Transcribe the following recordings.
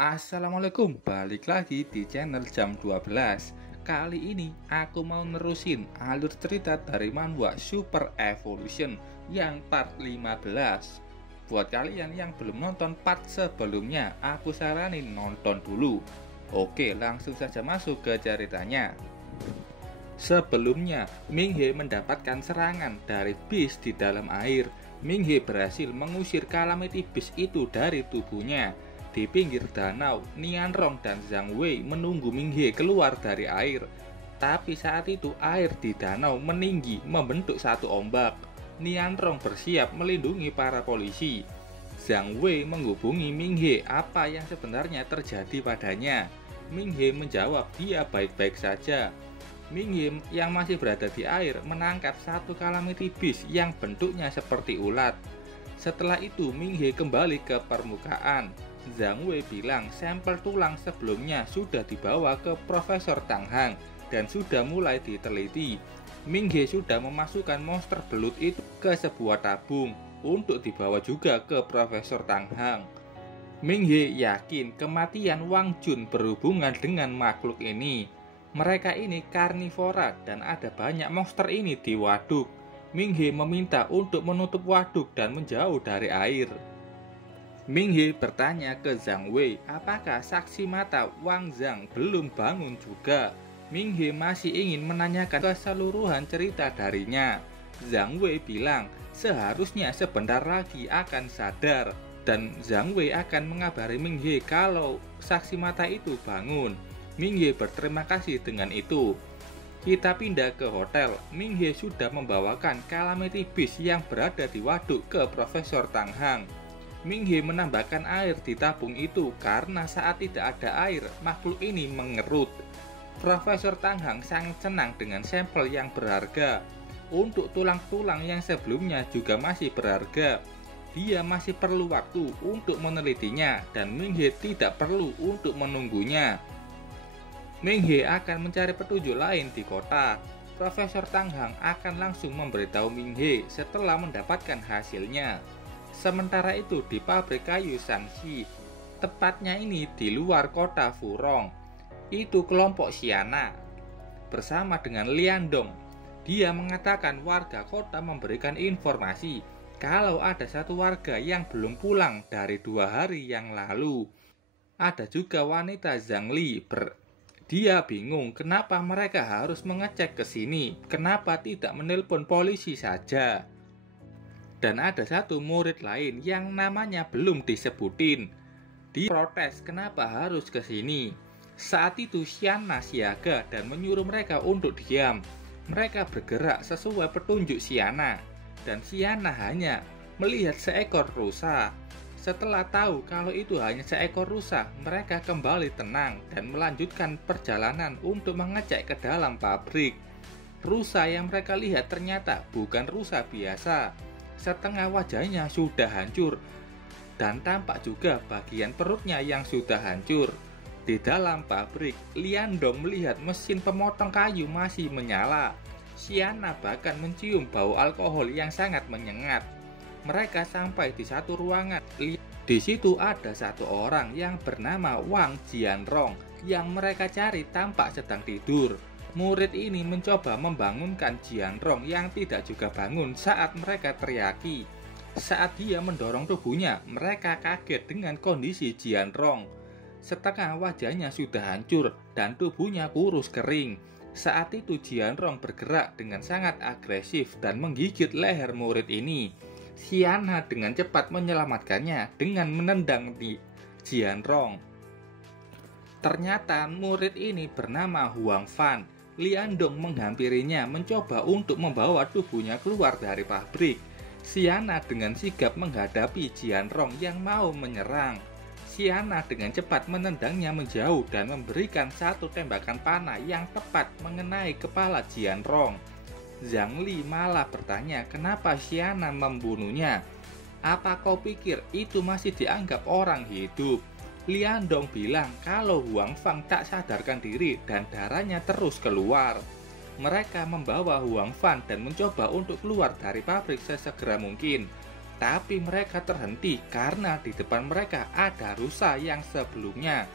Assalamualaikum, balik lagi di channel jam 12. Kali ini aku mau nerusin alur cerita dari manhwa Super Evolution yang part 15. Buat kalian yang belum nonton part sebelumnya, aku saranin nonton dulu. Oke, langsung saja masuk ke ceritanya. Sebelumnya, Minghe mendapatkan serangan dari bis di dalam air. Minghe berhasil mengusir Calamity Beast itu dari tubuhnya. Di pinggir danau, Nianrong dan Zhang Wei menunggu Minghe keluar dari air. Tapi saat itu air di danau meninggi membentuk satu ombak. Nianrong bersiap melindungi para polisi. Zhang Wei menghubungi Minghe apa yang sebenarnya terjadi padanya. Minghe menjawab dia baik-baik saja. Minghe yang masih berada di air menangkap satu Calamity Beast yang bentuknya seperti ulat. Setelah itu Minghe kembali ke permukaan. Zhang Wei bilang sampel tulang sebelumnya sudah dibawa ke Profesor Tang Hang dan sudah mulai diteliti. Minghe sudah memasukkan monster belut itu ke sebuah tabung untuk dibawa juga ke Profesor Tang Hang. Minghe yakin kematian Wang Jun berhubungan dengan makhluk ini. Mereka ini karnivora dan ada banyak monster ini di waduk. Minghe meminta untuk menutup waduk dan menjauh dari air. Minghe bertanya ke Zhang Wei apakah saksi mata Wang Zhang belum bangun juga. Minghe masih ingin menanyakan keseluruhan cerita darinya. Zhang Wei bilang seharusnya sebentar lagi akan sadar dan Zhang Wei akan mengabari Minghe kalau saksi mata itu bangun. Minghe berterima kasih dengan itu. Kita pindah ke hotel. Minghe sudah membawakan Calamity Beast yang berada di waduk ke Profesor Tang Hang. Minghe menambahkan air di tabung itu karena saat tidak ada air, makhluk ini mengerut. Profesor Tang Hang sangat senang dengan sampel yang berharga. Untuk tulang-tulang yang sebelumnya juga masih berharga. Dia masih perlu waktu untuk menelitinya dan Minghe tidak perlu untuk menunggunya. Minghe akan mencari petunjuk lain di kota. Profesor Tang Hang akan langsung memberitahu Minghe setelah mendapatkan hasilnya. Sementara itu di pabrik kayu Shanxi, tepatnya ini di luar kota Furong, itu kelompok Xiana bersama dengan Liandong. Dia mengatakan warga kota memberikan informasi kalau ada satu warga yang belum pulang dari 2 hari yang lalu. Ada juga wanita Zhang Li. Dia bingung kenapa mereka harus mengecek ke sini, kenapa tidak menelpon polisi saja. Dan ada satu murid lain yang namanya belum disebutin. Dia protes kenapa harus ke sini. Saat itu Xiana siaga dan menyuruh mereka untuk diam. Mereka bergerak sesuai petunjuk Xiana. Dan Xiana hanya melihat seekor rusa. Setelah tahu kalau itu hanya seekor rusa, mereka kembali tenang dan melanjutkan perjalanan untuk mengecek ke dalam pabrik. Rusa yang mereka lihat ternyata bukan rusa biasa. Setengah wajahnya sudah hancur dan tampak juga bagian perutnya yang sudah hancur. Di dalam pabrik, Liandong melihat mesin pemotong kayu masih menyala. Xiana bahkan mencium bau alkohol yang sangat menyengat. Mereka sampai di satu ruangan. Di situ ada satu orang yang bernama Wang Jianrong yang mereka cari tampak sedang tidur. Murid ini mencoba membangunkan Jianrong yang tidak juga bangun saat mereka teriaki. Saat dia mendorong tubuhnya, mereka kaget dengan kondisi Jianrong. Setengah wajahnya sudah hancur dan tubuhnya kurus kering. Saat itu Jianrong bergerak dengan sangat agresif dan menggigit leher murid ini. Xiana dengan cepat menyelamatkannya dengan menendang di Jianrong. Ternyata murid ini bernama Huang Fan. Liandong menghampirinya mencoba untuk membawa tubuhnya keluar dari pabrik. Xiana dengan sigap menghadapi Jianrong yang mau menyerang. Xiana dengan cepat menendangnya menjauh dan memberikan satu tembakan panah yang tepat mengenai kepala Jianrong. Zhang Li malah bertanya kenapa Xiana membunuhnya. Apa kau pikir itu masih dianggap orang hidup? Liandong bilang kalau Huang Fang tak sadarkan diri dan darahnya terus keluar. Mereka membawa Huang Fan dan mencoba untuk keluar dari pabrik sesegera mungkin. Tapi mereka terhenti karena di depan mereka ada rusa yang sebelumnya.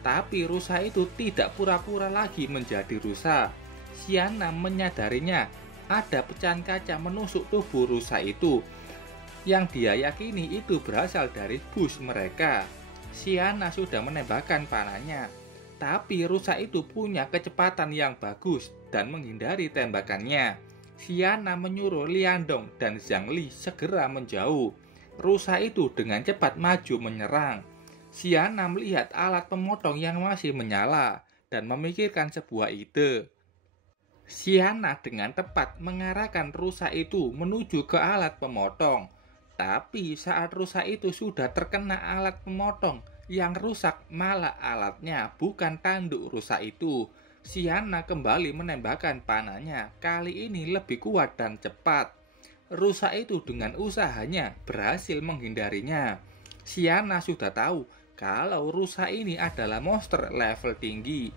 Tapi rusa itu tidak pura-pura lagi menjadi rusa. Shiana menyadarinya ada pecahan kaca menusuk tubuh rusa itu, yang dia yakini itu berasal dari bus mereka. Shiana sudah menembakkan panahnya, tapi rusa itu punya kecepatan yang bagus dan menghindari tembakannya. Shiana menyuruh Liandong dan Zhang Li segera menjauh. Rusa itu dengan cepat maju menyerang. Shiana melihat alat pemotong yang masih menyala dan memikirkan sebuah ide. Shiana dengan tepat mengarahkan rusa itu menuju ke alat pemotong. Tapi saat rusa itu sudah terkena alat pemotong, yang rusak malah alatnya, bukan tanduk rusa itu. Shiana kembali menembakkan panahnya, kali ini lebih kuat dan cepat. Rusa itu dengan usahanya berhasil menghindarinya. Shiana sudah tahu kalau rusa ini adalah monster level tinggi.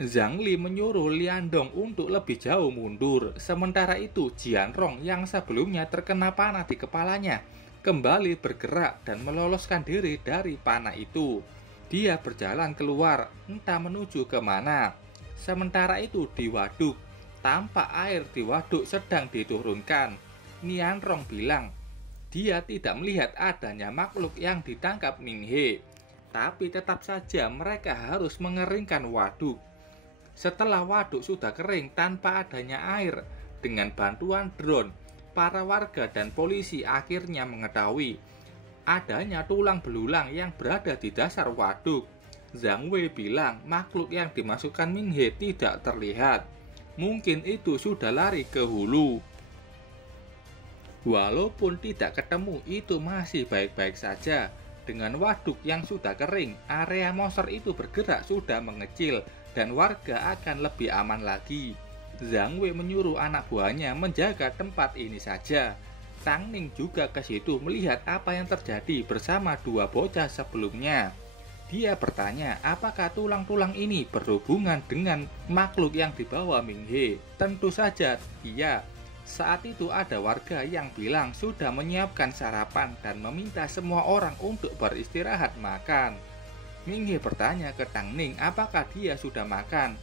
Zhang Li menyuruh Liandong untuk lebih jauh mundur. Sementara itu Jianrong yang sebelumnya terkena panah di kepalanya kembali bergerak dan meloloskan diri dari panah itu. Dia berjalan keluar, entah menuju kemana. Sementara itu di waduk, tampak air di waduk sedang diturunkan. Nianrong bilang dia tidak melihat adanya makhluk yang ditangkap Ming He, tapi tetap saja mereka harus mengeringkan waduk. Setelah waduk sudah kering tanpa adanya air, dengan bantuan drone, para warga dan polisi akhirnya mengetahui adanya tulang belulang yang berada di dasar waduk. Zhang Wei bilang makhluk yang dimasukkan Ming He tidak terlihat. Mungkin itu sudah lari ke hulu. Walaupun tidak ketemu, itu masih baik-baik saja. Dengan waduk yang sudah kering, area monster itu bergerak sudah mengecil dan warga akan lebih aman lagi. Zhang Wei menyuruh anak buahnya menjaga tempat ini saja. Tang Ning juga ke situ melihat apa yang terjadi bersama dua bocah sebelumnya. Dia bertanya apakah tulang-tulang ini berhubungan dengan makhluk yang dibawa Ming He. Tentu saja iya. Saat itu ada warga yang bilang sudah menyiapkan sarapan dan meminta semua orang untuk beristirahat makan. Ming He bertanya ke Tang Ning apakah dia sudah makan.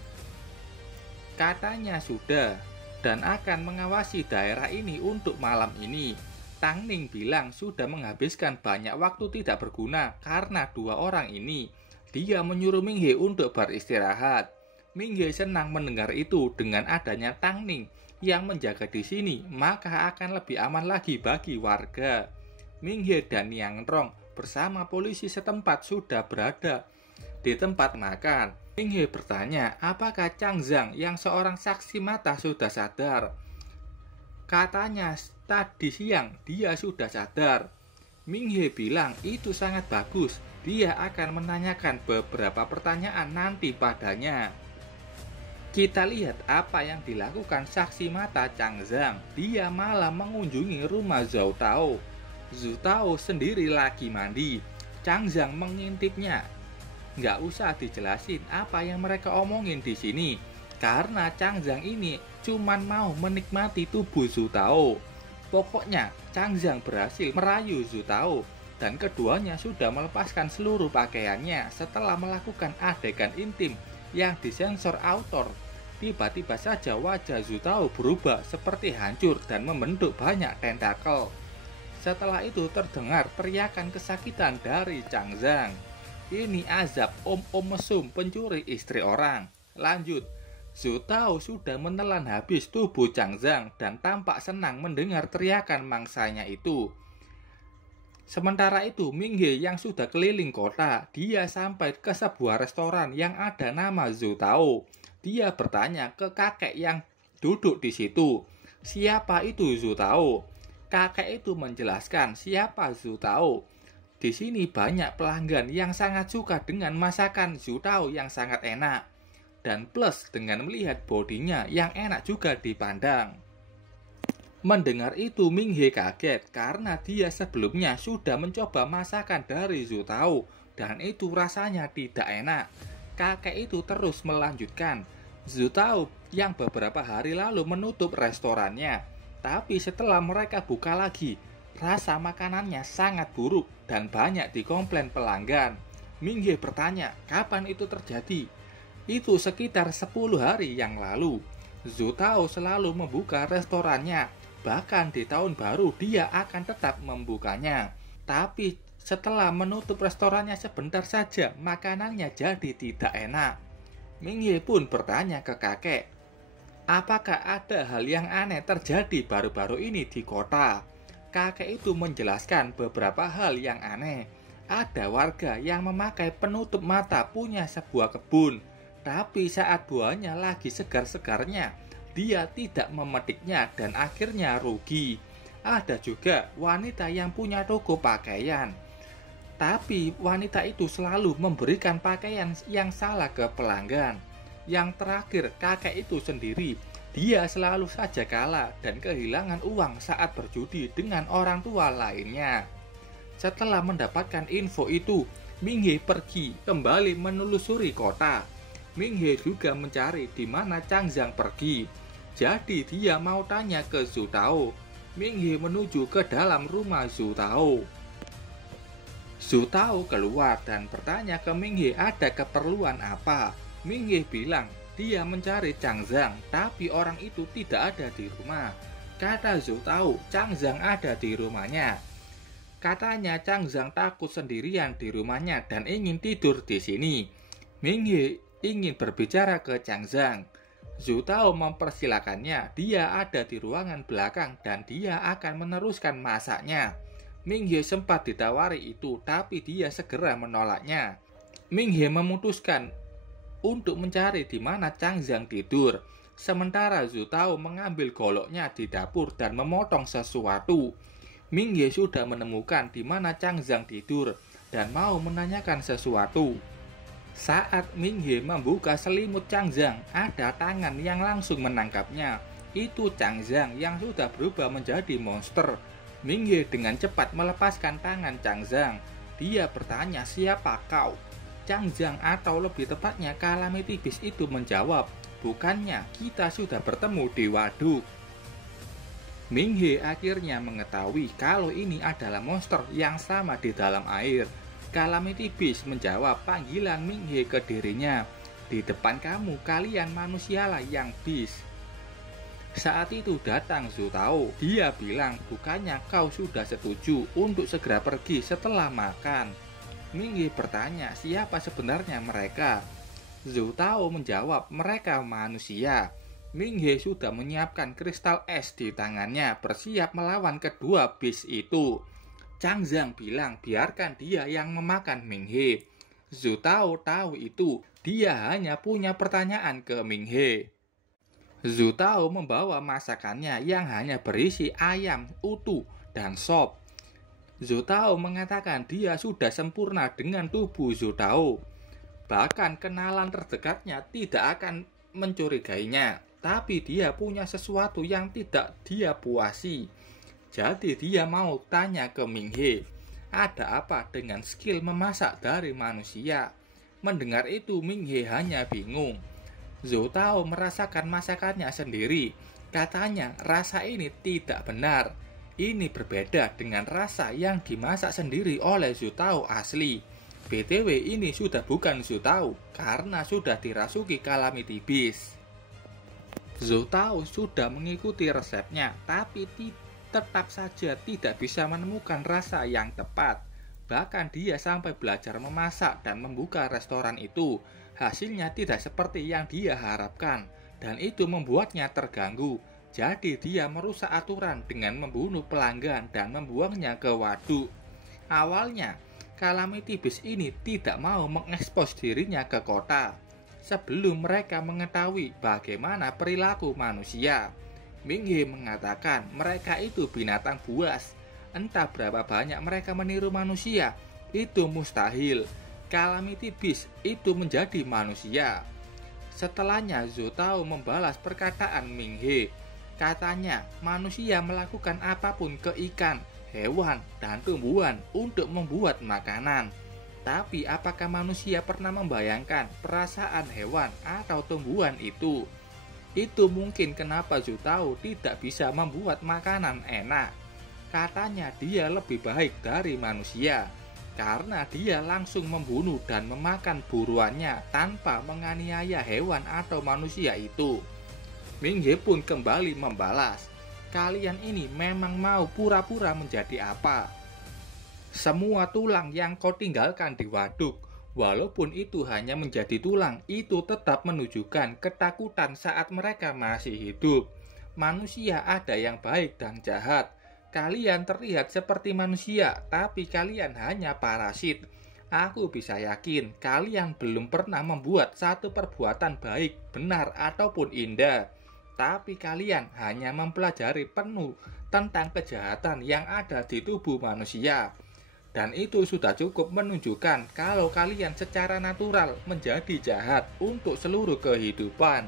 Katanya sudah dan akan mengawasi daerah ini untuk malam ini. Tang Ning bilang sudah menghabiskan banyak waktu tidak berguna karena dua orang ini. Dia menyuruh Ming He untuk beristirahat. Ming He senang mendengar itu. Dengan adanya Tang Ning yang menjaga di sini, maka akan lebih aman lagi bagi warga. Ming He dan Niang Rong bersama polisi setempat sudah berada di tempat makan. Ming He bertanya apakah Chang Zhang yang seorang saksi mata sudah sadar. Katanya tadi siang dia sudah sadar. Ming He bilang itu sangat bagus. Dia akan menanyakan beberapa pertanyaan nanti padanya. Kita lihat apa yang dilakukan saksi mata Chang Zhang. Dia malah mengunjungi rumah Zhou Tao. Zhou Tao sendiri lagi mandi. Chang Zhang mengintipnya. Nggak usah dijelasin apa yang mereka omongin di sini. Karena Chang Zhang ini cuman mau menikmati tubuh Zhou Tao. Pokoknya Chang Zhang berhasil merayu Zhou Tao dan keduanya sudah melepaskan seluruh pakaiannya setelah melakukan adegan intim yang disensor autor. Tiba-tiba saja wajah Zhou Tao berubah seperti hancur dan membentuk banyak tentakel. Setelah itu terdengar teriakan kesakitan dari Chang Zhang. Ini azab om-om mesum pencuri istri orang. Lanjut. Zhou Tao sudah menelan habis tubuh Chang Zhang dan tampak senang mendengar teriakan mangsanya itu. Sementara itu, Ming He yang sudah keliling kota, dia sampai ke sebuah restoran yang ada nama Zhou Tao. Dia bertanya ke kakek yang duduk di situ, siapa itu Zhou Tao? Kakek itu menjelaskan siapa Zhou Tao. Di sini banyak pelanggan yang sangat suka dengan masakan Zhou Tao yang sangat enak. Dan plus dengan melihat bodinya yang enak juga dipandang. Mendengar itu Ming He kaget karena dia sebelumnya sudah mencoba masakan dari Zhou Tao dan itu rasanya tidak enak. Kakek itu terus melanjutkan, Zhou Tao yang beberapa hari lalu menutup restorannya. Tapi setelah mereka buka lagi, Rasa makanannya sangat buruk dan banyak dikomplain pelanggan. Ming-hye bertanya, kapan itu terjadi? Itu sekitar 10 hari yang lalu. Zhou Tao selalu membuka restorannya. Bahkan di tahun baru dia akan tetap membukanya. Tapi setelah menutup restorannya sebentar saja, makanannya jadi tidak enak. Ming-hye pun bertanya ke kakek, apakah ada hal yang aneh terjadi baru-baru ini di kota? Kakek itu menjelaskan beberapa hal yang aneh. Ada warga yang memakai penutup mata punya sebuah kebun, tapi saat buahnya lagi segar-segarnya, dia tidak memetiknya dan akhirnya rugi. Ada juga wanita yang punya toko pakaian, tapi wanita itu selalu memberikan pakaian yang salah ke pelanggan. Yang terakhir, kakek itu sendiri. Dia selalu saja kalah dan kehilangan uang saat berjudi dengan orang tua lainnya. Setelah mendapatkan info itu, Ming-hye pergi kembali menelusuri kota. Ming-hye juga mencari di mana Changzang pergi. Jadi dia mau tanya ke Zhou Tao. Ming-hye menuju ke dalam rumah Zhou Tao. Zhou Tao keluar dan bertanya ke Ming-hye ada keperluan apa. Ming-hye bilang dia mencari Changzang, tapi orang itu tidak ada di rumah. Kata Zhou Tao, Changzang ada di rumahnya. Katanya Changzang takut sendirian di rumahnya dan ingin tidur di sini. Ming-hye ingin berbicara ke Changzang. Zhou Tao mempersilakannya, dia ada di ruangan belakang dan dia akan meneruskan masaknya. Ming-hye sempat ditawari itu, tapi dia segera menolaknya. Ming-hye memutuskan untuk mencari di mana Changzang tidur. Sementara Zhou Tao mengambil goloknya di dapur dan memotong sesuatu. Ming-hye sudah menemukan di mana Changzang tidur dan mau menanyakan sesuatu. Saat Ming-hye membuka selimut Changzang, ada tangan yang langsung menangkapnya. Itu Changzang yang sudah berubah menjadi monster. Ming-hye dengan cepat melepaskan tangan Changzang. Dia bertanya, siapa kau? Changzang atau lebih tepatnya Calamity Beast itu menjawab, bukannya kita sudah bertemu di waduk. Ming-hye akhirnya mengetahui kalau ini adalah monster yang sama di dalam air. Calamity Beast menjawab panggilan Ming-hye ke dirinya. Di depan kamu, kalian manusialah yang beast. Saat itu datang Zhou Tao. Dia bilang, bukannya kau sudah setuju untuk segera pergi setelah makan? Ming-hye bertanya, siapa sebenarnya mereka? Zhou Tao menjawab, mereka manusia. Ming-hye sudah menyiapkan kristal es di tangannya, bersiap melawan kedua beast itu. Changzang bilang, biarkan dia yang memakan Ming-hye. Zhou Tao tahu itu, dia hanya punya pertanyaan ke Ming-hye. Zhou Tao membawa masakannya yang hanya berisi ayam, utuh, dan sop. Zhou Tao mengatakan dia sudah sempurna dengan tubuh Zhou Tao. Bahkan kenalan terdekatnya tidak akan mencurigainya. Tapi dia punya sesuatu yang tidak dia puasi. Jadi dia mau tanya ke Ming-hye, ada apa dengan skill memasak dari manusia? Mendengar itu Ming-hye hanya bingung. Zhou Tao merasakan masakannya sendiri. Katanya rasa ini tidak benar. Ini berbeda dengan rasa yang dimasak sendiri oleh Zhou Tao asli. BTW ini sudah bukan Zhou Tao karena sudah dirasuki Calamity Beast. Zhou Tao sudah mengikuti resepnya, tapi tetap saja tidak bisa menemukan rasa yang tepat. Bahkan dia sampai belajar memasak dan membuka restoran itu. Hasilnya tidak seperti yang dia harapkan, dan itu membuatnya terganggu. Jadi dia merusak aturan dengan membunuh pelanggan dan membuangnya ke waduk. Awalnya, Calamity Beast ini tidak mau mengekspos dirinya ke kota sebelum mereka mengetahui bagaimana perilaku manusia. Ming-hye mengatakan mereka itu binatang buas. Entah berapa banyak mereka meniru manusia, itu mustahil. Calamity Beast itu menjadi manusia. Setelahnya Zhou Tao membalas perkataan Ming-hye. Katanya, manusia melakukan apapun ke ikan, hewan, dan tumbuhan untuk membuat makanan. Tapi apakah manusia pernah membayangkan perasaan hewan atau tumbuhan itu? Itu mungkin kenapa Zhou Tao tidak bisa membuat makanan enak. Katanya dia lebih baik dari manusia karena dia langsung membunuh dan memakan buruannya tanpa menganiaya hewan atau manusia itu. Minghe pun kembali membalas, "Kalian ini memang mau pura-pura menjadi apa? Semua tulang yang kau tinggalkan di waduk, walaupun itu hanya menjadi tulang, itu tetap menunjukkan ketakutan saat mereka masih hidup. Manusia ada yang baik dan jahat. Kalian terlihat seperti manusia, tapi kalian hanya parasit. Aku bisa yakin kalian belum pernah membuat satu perbuatan baik, benar, ataupun indah. Tapi kalian hanya mempelajari penuh tentang kejahatan yang ada di tubuh manusia. Dan itu sudah cukup menunjukkan kalau kalian secara natural menjadi jahat untuk seluruh kehidupan."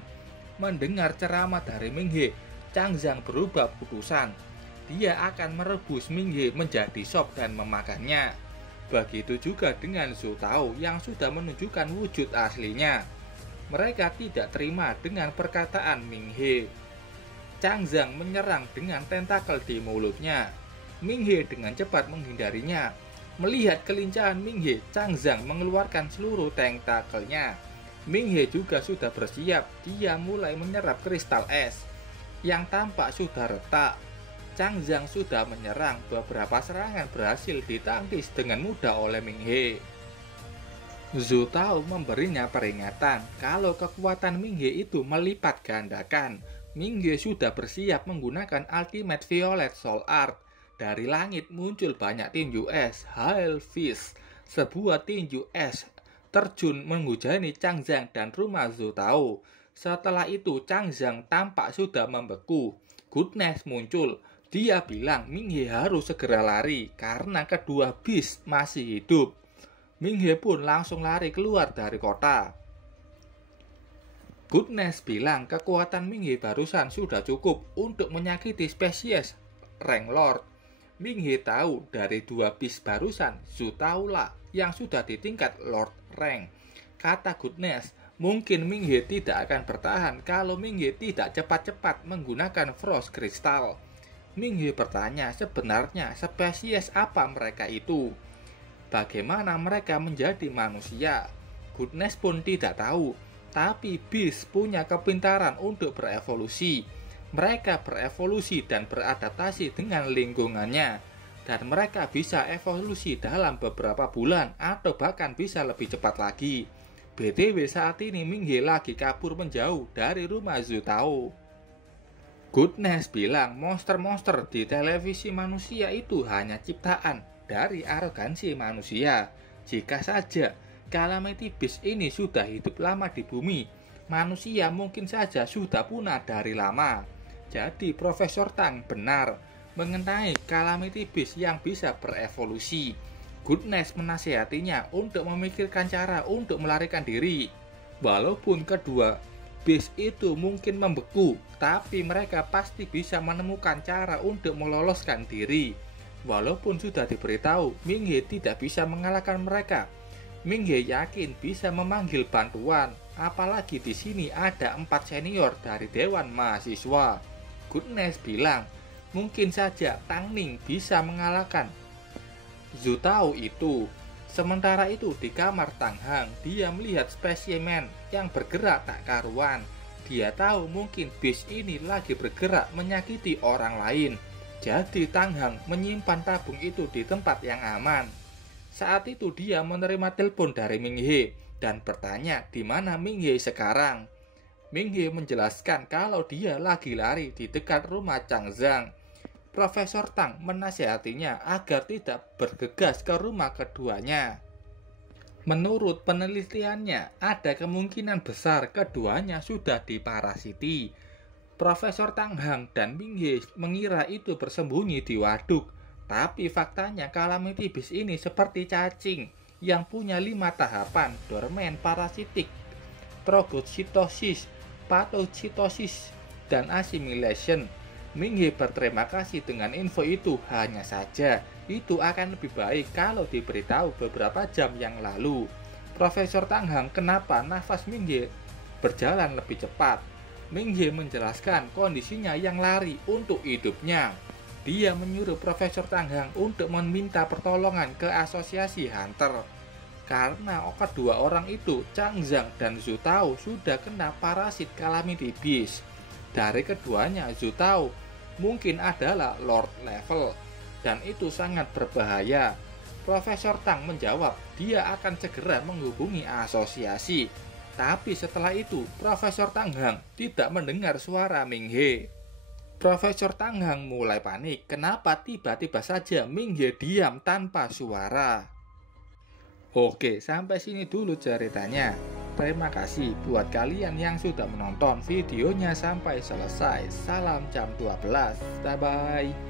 Mendengar ceramah dari Minghe, Changzang berubah putusan. Dia akan merebus Minghe menjadi sop dan memakannya. Begitu juga dengan Zhou Tao yang sudah menunjukkan wujud aslinya. Mereka tidak terima dengan perkataan Minghe. Changzang menyerang dengan tentakel di mulutnya. Minghe dengan cepat menghindarinya. Melihat kelincahan Minghe, Changzang mengeluarkan seluruh tentakelnya. Minghe juga sudah bersiap. Dia mulai menyerap kristal es yang tampak sudah retak. Changzang sudah menyerang. Beberapa serangan berhasil ditangkis dengan mudah oleh Minghe. Zhou Tao memberinya peringatan kalau kekuatan Minghe itu melipat gandakan. Minghe sudah bersiap menggunakan Ultimate Violet Soul Art. Dari langit muncul banyak tinju es, Hail Fist. Sebuah tinju es terjun menghujani Changzang dan rumah Zhou Tao. Setelah itu Changzang tampak sudah membeku. Goodness muncul. Dia bilang Minghe harus segera lari karena kedua beast masih hidup. Minghe pun langsung lari keluar dari kota. Goodness bilang kekuatan Minghe barusan sudah cukup untuk menyakiti spesies rank Lord. Minghe tahu dari dua beast barusan, Zhou Tao lah yang sudah di tingkat Lord rank. Kata Goodness, mungkin Minghe tidak akan bertahan kalau Minghe tidak cepat-cepat menggunakan Frost Crystal. Minghe bertanya sebenarnya spesies apa mereka itu. Bagaimana mereka menjadi manusia? Goodness pun tidak tahu. Tapi Beast punya kepintaran untuk berevolusi. Mereka berevolusi dan beradaptasi dengan lingkungannya. Dan mereka bisa evolusi dalam beberapa bulan atau bahkan bisa lebih cepat lagi. BTW saat ini Minghe lagi kabur menjauh dari rumah Zhou Tao. Goodness bilang monster-monster di televisi manusia itu hanya ciptaan dari arogansi manusia. Jika saja Calamity Beast ini sudah hidup lama di bumi, manusia mungkin saja sudah punah dari lama. Jadi Profesor Tang benar mengenai Calamity Beast yang bisa berevolusi. Goodness menasihatinya untuk memikirkan cara untuk melarikan diri. Walaupun kedua beast itu mungkin membeku, tapi mereka pasti bisa menemukan cara untuk meloloskan diri. Walaupun sudah diberitahu, Minghe tidak bisa mengalahkan mereka. Minghe yakin bisa memanggil bantuan, apalagi di sini ada 4 senior dari Dewan Mahasiswa. Goodness bilang, mungkin saja Tang Ning bisa mengalahkan Zhou Tao itu. Sementara itu di kamar Tang Hang, dia melihat spesimen yang bergerak tak karuan. Dia tahu mungkin beast ini lagi bergerak menyakiti orang lain. Jadi Tang Hang menyimpan tabung itu di tempat yang aman. Saat itu dia menerima telepon dari Minghe dan bertanya di mana Minghe sekarang. Minghe menjelaskan kalau dia lagi lari di dekat rumah Changzang. Profesor Tang menasihatinya agar tidak bergegas ke rumah keduanya. Menurut penelitiannya, ada kemungkinan besar keduanya sudah diparasiti. Profesor Tang Hang dan Minghe mengira itu bersembunyi di waduk. Tapi faktanya Calamity Beast ini seperti cacing yang punya 5 tahapan: dormen, parasitik, trogositosis, patogitosis, dan assimilation. Minghe berterima kasih dengan info itu, hanya saja itu akan lebih baik kalau diberitahu beberapa jam yang lalu. Profesor Tang Hang, kenapa nafas Minghe berjalan lebih cepat? Minghe menjelaskan kondisinya yang lari untuk hidupnya. Dia menyuruh Profesor Tanghang untuk meminta pertolongan ke asosiasi Hunter. Karena kedua orang itu, Chang Zhang dan Zhu Tao, sudah kena parasit Calamity Beast. Dari keduanya, Zhu Tao mungkin adalah Lord level, dan itu sangat berbahaya. Profesor Tang menjawab dia akan segera menghubungi asosiasi. Tapi setelah itu, Profesor Tanghang tidak mendengar suara Ming He. Profesor Tanghang mulai panik, kenapa tiba-tiba saja Ming He diam tanpa suara. Oke, sampai sini dulu ceritanya. Terima kasih buat kalian yang sudah menonton videonya sampai selesai. Salam jam 12. Bye-bye.